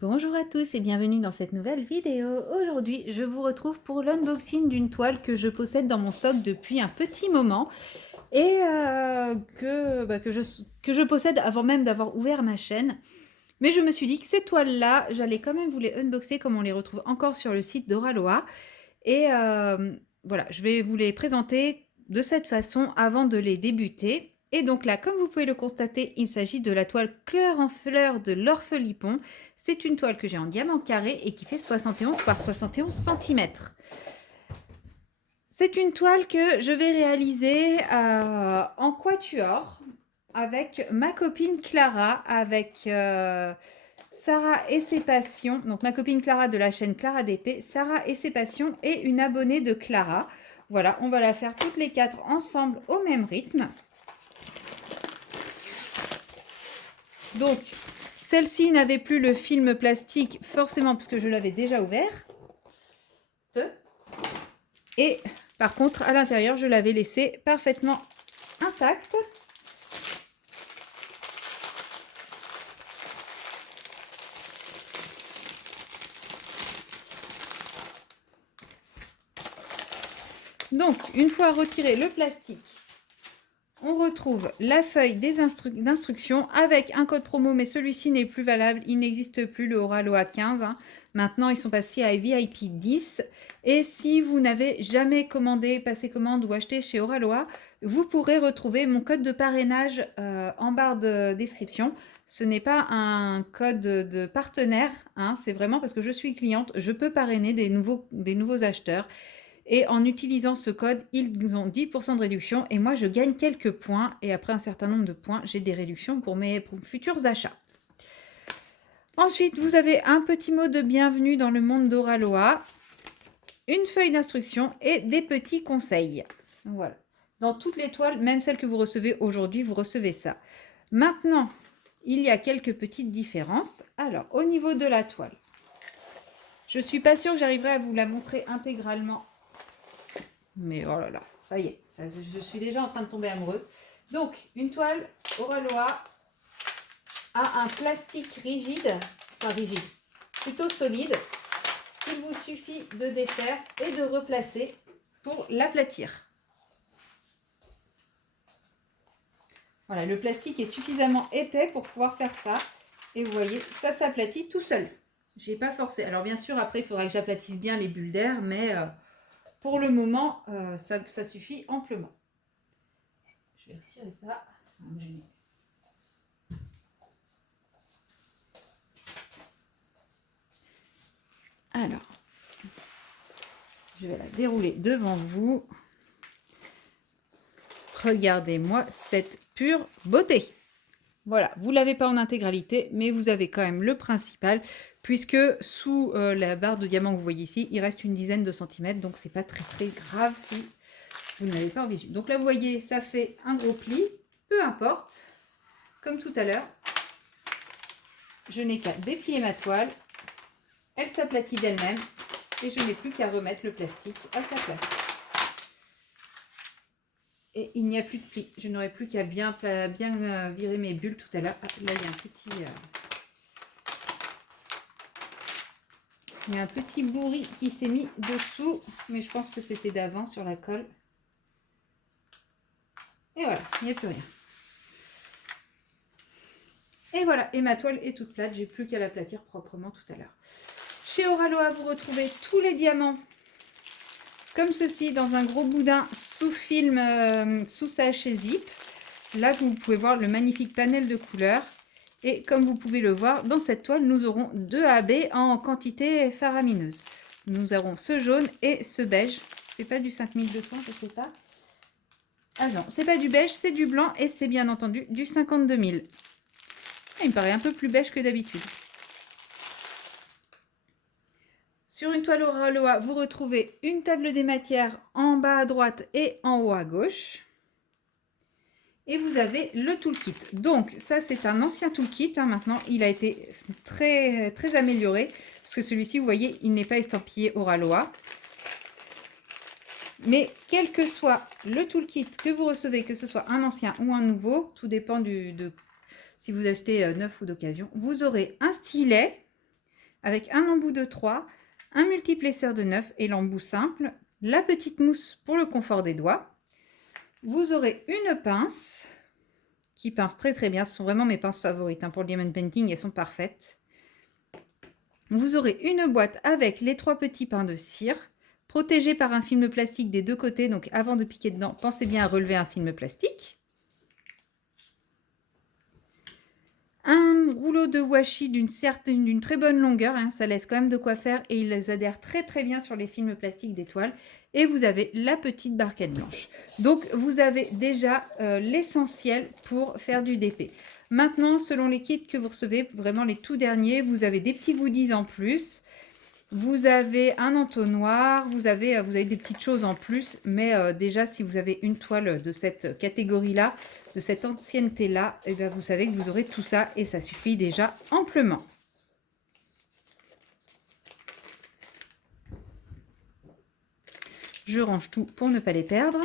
Bonjour à tous et bienvenue dans cette nouvelle vidéo. Aujourd'hui, je vous retrouve pour l'unboxing d'une toile que je possède dans mon stock depuis un petit moment et que je possède avant même d'avoir ouvert ma chaîne. Mais je me suis dit que ces toiles-là, j'allais quand même vous les unboxer comme on les retrouve encore sur le site d'Oraloa. Et voilà, je vais vous les présenter de cette façon avant de les débuter. Et donc là, comme vous pouvez le constater, il s'agit de la toile Cœur en fleurs de l'Orphelipon. C'est une toile que j'ai en diamant carré et qui fait 71 par 71 cm. C'est une toile que je vais réaliser en quatuor avec ma copine Clara, avec Sarah et ses passions, donc ma copine Clara de la chaîne Clara DP, Sarah et ses passions et une abonnée de Clara. Voilà, on va la faire toutes les quatre ensemble au même rythme. Donc, celle-ci n'avait plus le film plastique, forcément, parce que je l'avais déjà ouvert. Et par contre, à l'intérieur, je l'avais laissé parfaitement intact. Donc, une fois retiré le plastique, on retrouve la feuille d'instructions avec un code promo, mais celui-ci n'est plus valable. Il n'existe plus le Oraloa 15. Hein. Maintenant, ils sont passés à VIP 10. Et si vous n'avez jamais commandé, passé commande ou acheté chez Oraloa, vous pourrez retrouver mon code de parrainage en barre de description. Ce n'est pas un code de partenaire, hein, c'est vraiment parce que je suis cliente, je peux parrainer des nouveaux acheteurs. Et en utilisant ce code, ils ont 10% de réduction et moi, je gagne quelques points. Et après un certain nombre de points, j'ai des réductions pour mes futurs achats. Ensuite, vous avez un petit mot de bienvenue dans le monde d'Oraloa, une feuille d'instruction et des petits conseils. Voilà. Dans toutes les toiles, même celles que vous recevez aujourd'hui, vous recevez ça. Maintenant, il y a quelques petites différences. Alors, au niveau de la toile, je ne suis pas sûre que j'arriverai à vous la montrer intégralement. Mais oh là là, ça y est, je suis déjà en train de tomber amoureuse. Donc, une toile Oraloa a un plastique rigide, enfin rigide, plutôt solide, qu'il vous suffit de défaire et de replacer pour l'aplatir. Voilà, le plastique est suffisamment épais pour pouvoir faire ça. Et vous voyez, ça s'aplatit tout seul. J'ai pas forcé. Alors bien sûr, après, il faudra que j'aplatisse bien les bulles d'air, mais... pour le moment, ça suffit amplement. Je vais retirer ça. Alors, je vais la dérouler devant vous. Regardez-moi cette pure beauté. Voilà, vous ne l'avez pas en intégralité, mais vous avez quand même le principal, puisque sous la barre de diamant que vous voyez ici, il reste une dizaine de centimètres, donc c'est pas très grave si vous ne l'avez pas en visu. Donc là, vous voyez, ça fait un gros pli, peu importe, comme tout à l'heure. Je n'ai qu'à déplier ma toile, elle s'aplatit d'elle-même, et je n'ai plus qu'à remettre le plastique à sa place. Et il n'y a plus de pli. Je n'aurai plus qu'à bien virer mes bulles tout à l'heure. Ah, là, il y a un petit... il y a un petit bourri qui s'est mis dessous. Mais je pense que c'était d'avant sur la colle. Et voilà, il n'y a plus rien. Et voilà, et ma toile est toute plate. J'ai plus qu'à l'aplatir proprement tout à l'heure. Chez Oraloa, vous retrouvez tous les diamants comme ceci, dans un gros boudin sous film, sous sachet zip. Là, vous pouvez voir le magnifique panel de couleurs. Et comme vous pouvez le voir, dans cette toile, nous aurons 2 AB en quantité faramineuse. Nous aurons ce jaune et ce beige. C'est pas du 5200, je sais pas. Ah non, c'est pas du beige, c'est du blanc et c'est bien entendu du 52 000. Il me paraît un peu plus beige que d'habitude. Sur une toile Oraloa, vous retrouvez une table des matières en bas à droite et en haut à gauche. Et vous avez le toolkit. Donc, ça, c'est un ancien toolkit. Hein, maintenant, il a été très amélioré. Parce que celui-ci, vous voyez, il n'est pas estampillé Oraloa. Mais quel que soit le toolkit que vous recevez, que ce soit un ancien ou un nouveau, tout dépend si vous achetez neuf ou d'occasion, vous aurez un stylet avec un embout de 3, un multiplesseur de 9 et l'embout simple, la petite mousse pour le confort des doigts. Vous aurez une pince qui pince très très bien. Ce sont vraiment mes pinces favorites hein, pour le diamond painting, elles sont parfaites. Vous aurez une boîte avec les 3 petits pains de cire, protégés par un film plastique des deux côtés. Donc avant de piquer dedans, pensez bien à relever un film plastique. Un rouleau de washi d'une très bonne longueur, hein, ça laisse quand même de quoi faire et ils adhèrent très très bien sur les films plastiques d'étoiles. Et vous avez la petite barquette blanche. Donc vous avez déjà l'essentiel pour faire du DP. Maintenant, selon les kits que vous recevez, vraiment les tout derniers, vous avez des petits goodies en plus. Vous avez un entonnoir, vous avez des petites choses en plus, mais déjà si vous avez une toile de cette catégorie-là, de cette ancienneté-là, eh bien, vous savez que vous aurez tout ça et ça suffit déjà amplement. Je range tout pour ne pas les perdre.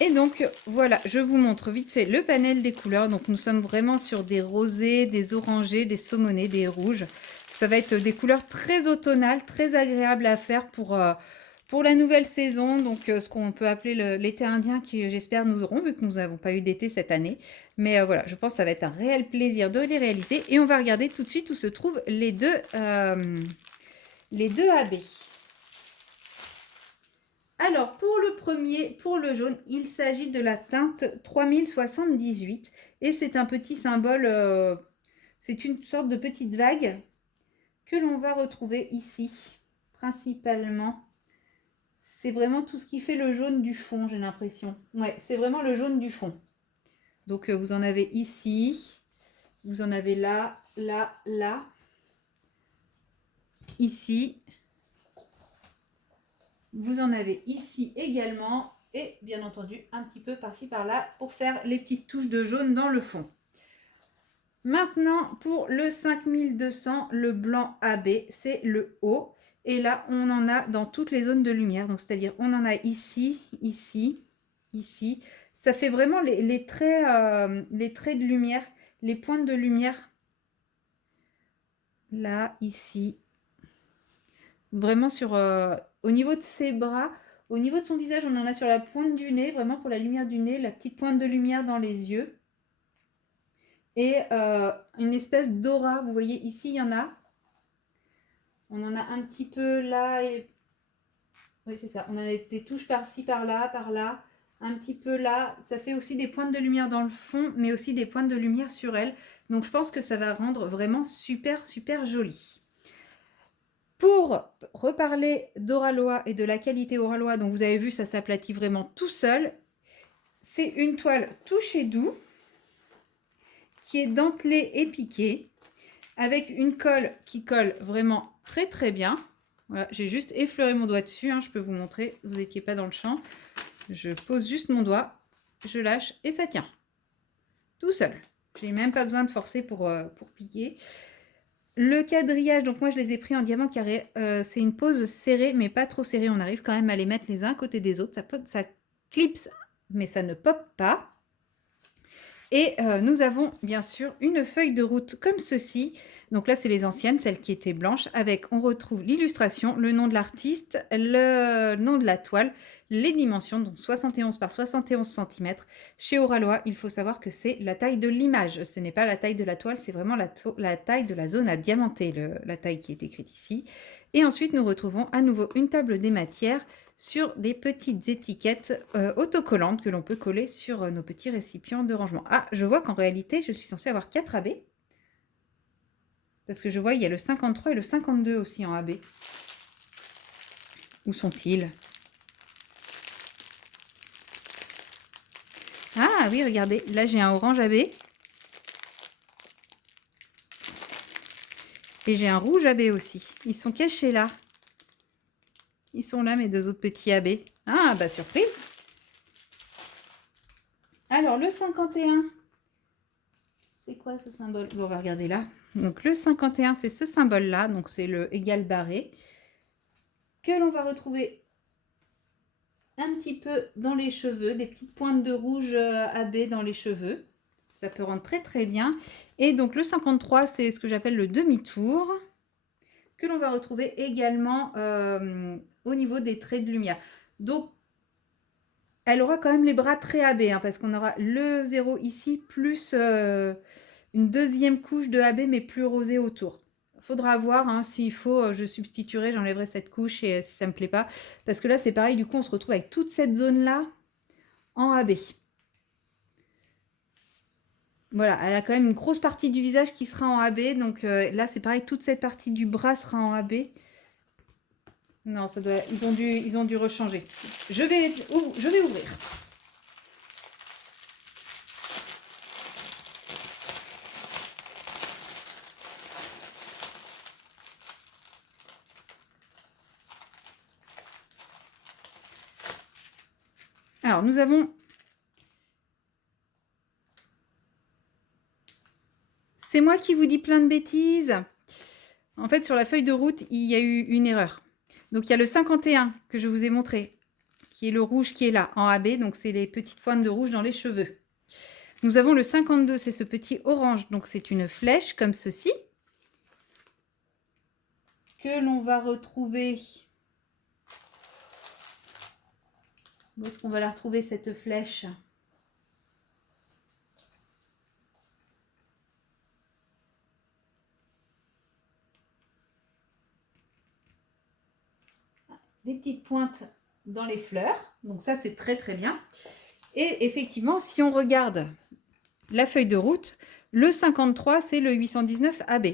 Et donc voilà, je vous montre vite fait le panel des couleurs. Donc nous sommes vraiment sur des rosés, des orangés, des saumonés, des rouges. Ça va être des couleurs très automnales, très agréables à faire pour la nouvelle saison. Donc ce qu'on peut appeler l'été indien qui j'espère nous aurons vu que nous n'avons pas eu d'été cette année. Mais voilà, je pense que ça va être un réel plaisir de les réaliser. Et on va regarder tout de suite où se trouvent les deux AB. Alors, pour le premier, pour le jaune, il s'agit de la teinte 3078 et c'est un petit symbole, c'est une sorte de petite vague que l'on va retrouver ici, principalement. C'est vraiment tout ce qui fait le jaune du fond, j'ai l'impression. Ouais, c'est vraiment le jaune du fond. Donc, vous en avez ici, vous en avez là, là, là, ici. Vous en avez ici également et bien entendu un petit peu par-ci par-là pour faire les petites touches de jaune dans le fond. Maintenant pour le 5200, le blanc AB, c'est le haut. Et là on en a dans toutes les zones de lumière. Donc c'est-à-dire on en a ici, ici, ici. Ça fait vraiment les traits de lumière, les pointes de lumière. Là, ici. Vraiment sur... au niveau de ses bras, au niveau de son visage, on en a sur la pointe du nez, vraiment pour la lumière du nez, la petite pointe de lumière dans les yeux. Et une espèce d'aura, vous voyez ici, il y en a. On en a un petit peu là et... Oui, c'est ça. On a des touches par-ci, par-là, un petit peu là. Ça fait aussi des pointes de lumière dans le fond, mais aussi des pointes de lumière sur elle. Donc je pense que ça va rendre vraiment super, super joli. Pour reparler d'Oraloa et de la qualité Oraloa, donc vous avez vu, ça s'aplatit vraiment tout seul. C'est une toile touché doux qui est dentelée et piquée avec une colle qui colle vraiment très très bien. Voilà, j'ai juste effleuré mon doigt dessus, hein, je peux vous montrer, vous n'étiez pas dans le champ. Je pose juste mon doigt, je lâche et ça tient. Tout seul. J'ai même pas besoin de forcer pour piquer. Le quadrillage, donc moi je les ai pris en diamant carré, c'est une pose serrée mais pas trop serrée, on arrive quand même à les mettre les uns à côté des autres, ça clipse mais ça ne pop pas. Et nous avons bien sûr une feuille de route comme ceci, donc là c'est les anciennes, celles qui étaient blanches, avec on retrouve l'illustration, le nom de l'artiste, le nom de la toile, les dimensions, donc 71 par 71 cm. Chez Oraloa, il faut savoir que c'est la taille de l'image, ce n'est pas la taille de la toile, c'est vraiment la taille de la zone à diamanter, la taille qui est écrite ici. Et ensuite, nous retrouvons à nouveau une table des matières sur des petites étiquettes autocollantes que l'on peut coller sur nos petits récipients de rangement. Ah, je vois qu'en réalité, je suis censée avoir 4 AB. Parce que je vois, il y a le 53 et le 52 aussi en AB. Où sont-ils? Ah oui, regardez, là j'ai un orange AB. Et j'ai un rouge AB aussi. Ils sont cachés là. Ils sont là, mes deux autres petits AB. Ah, bah surprise. Alors, le 51, c'est quoi ce symbole? Bon, on va regarder là. Donc, le 51, c'est ce symbole-là. Donc, c'est le égal barré. Que l'on va retrouver un petit peu dans les cheveux. Des petites pointes de rouge AB dans les cheveux. ça peut rendre très très bien. Et donc le 53, c'est ce que j'appelle le demi-tour, que l'on va retrouver également au niveau des traits de lumière. Donc, elle aura quand même les bras très AB, hein, parce qu'on aura le 0 ici, plus une deuxième couche de AB, mais plus rosée autour. Il faudra voir, hein, s'il faut, je substituerai, j'enlèverai cette couche et si ça ne me plaît pas. Parce que là, c'est pareil, du coup, on se retrouve avec toute cette zone-là en AB. Voilà, elle a quand même une grosse partie du visage qui sera en AB. Donc là, c'est pareil, toute cette partie du bras sera en AB. Non, ça doit, ils ont dû rechanger. Je vais ouvrir. Alors, nous avons... C'est moi qui vous dis plein de bêtises. En fait, sur la feuille de route, il y a eu une erreur. Donc, il y a le 51 que je vous ai montré, qui est le rouge qui est là, en AB. Donc, c'est les petites pointes de rouge dans les cheveux. Nous avons le 52, c'est ce petit orange. Donc, c'est une flèche comme ceci. Que l'on va retrouver... Où est-ce qu'on va la retrouver, cette flèche ? Des petites pointes dans les fleurs. Donc ça, c'est très très bien. Et effectivement, si on regarde la feuille de route, le 53, c'est le 819 AB.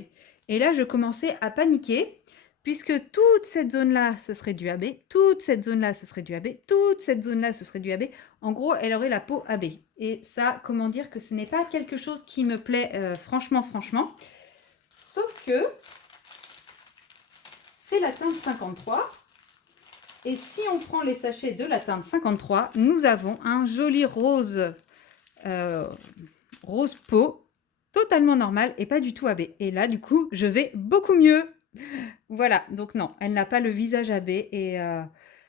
Et là, je commençais à paniquer, puisque toute cette zone-là, ce serait du AB, toute cette zone-là, ce serait du AB, toute cette zone-là, ce serait du AB. En gros, elle aurait la peau AB. Et ça, comment dire que ce n'est pas quelque chose qui me plaît franchement. Sauf que c'est la teinte 53. Et si on prend les sachets de la teinte 53, nous avons un joli rose, rose peau, totalement normal et pas du tout AB. Et là, du coup, je vais beaucoup mieux. Voilà, donc non, elle n'a pas le visage AB et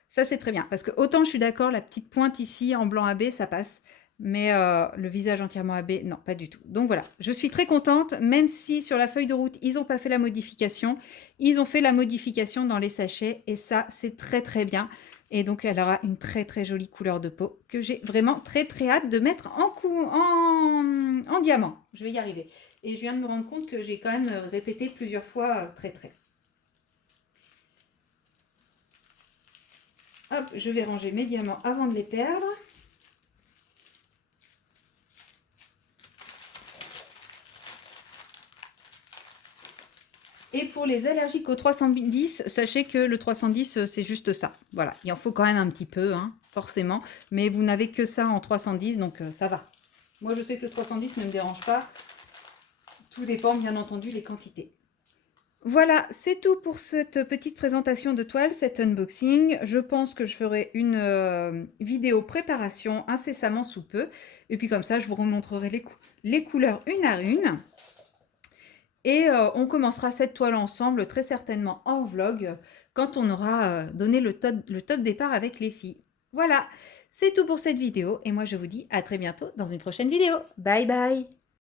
ça, c'est très bien. Parce que autant je suis d'accord, la petite pointe ici en blanc AB, ça passe. Mais le visage entièrement AB, non, pas du tout. Donc voilà, je suis très contente, même si sur la feuille de route, ils n'ont pas fait la modification. Ils ont fait la modification dans les sachets et ça, c'est très très bien. Et donc, elle aura une très très jolie couleur de peau que j'ai vraiment très très hâte de mettre en diamant. Je vais y arriver. Et je viens de me rendre compte que j'ai quand même répété plusieurs fois très. Hop, je vais ranger mes diamants avant de les perdre. Et pour les allergiques au 310, sachez que le 310, c'est juste ça. Voilà, il en faut quand même un petit peu, hein, forcément. Mais vous n'avez que ça en 310, donc ça va. Moi, je sais que le 310 ne me dérange pas. Tout dépend, bien entendu, les quantités. Voilà, c'est tout pour cette petite présentation de toile, cet unboxing. Je pense que je ferai une vidéo préparation incessamment sous peu. Et puis comme ça, je vous remontrerai les couleurs une à une. Et on commencera cette toile ensemble très certainement en vlog quand on aura donné le top départ avec les filles. Voilà, c'est tout pour cette vidéo et moi je vous dis à très bientôt dans une prochaine vidéo. Bye bye!